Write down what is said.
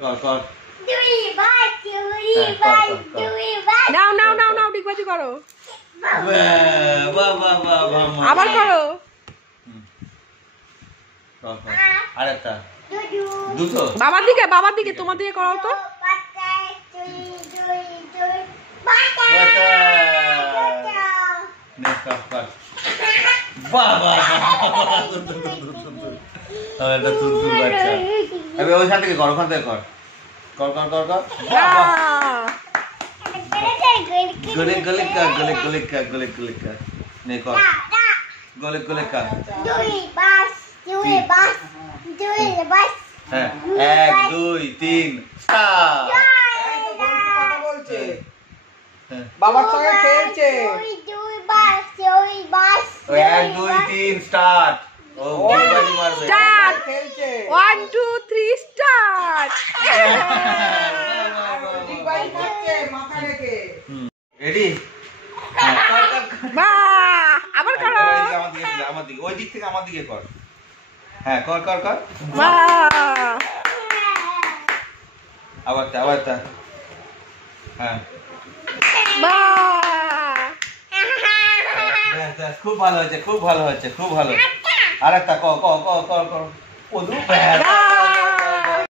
কর কর নাও নাও নাও নাও ডিগবাজি করো বাহ বাহ বাহ বাহ আবার করো কর কর আরেকটা দুটো বাবার দিকে তোমার দিকে করো তো নে কর কর বাহ বাহ এটা তুই বাচ্চা এবার ওইখান থেকে কর ওখান থেকে কর কর কর কর কর গলে গলে কা গলে গলে কা গলে গলে কা নে কর গলে গলে কা হ্যাঁ 1 2 3 কথা বলছে বাবার সঙ্গে খেলছে 1 2 3 স্টার্ট ও ডিগবাজি মারবে স্টার্ট খেলছে 1 2 3 স্টার্ট ডিগবাজি করছে মাথা রেখে রেডি বাহ আবার করো আমার দিকে ওই দিক থেকে আমার দিকে কর হ্যাঁ কর কর কর বাহ আবার হ্যাঁ বাহ খুব ভালো হয়েছে খুব ভালো হয়েছে খুব ভালো আরেকটা কর কর কর কর কর ওদু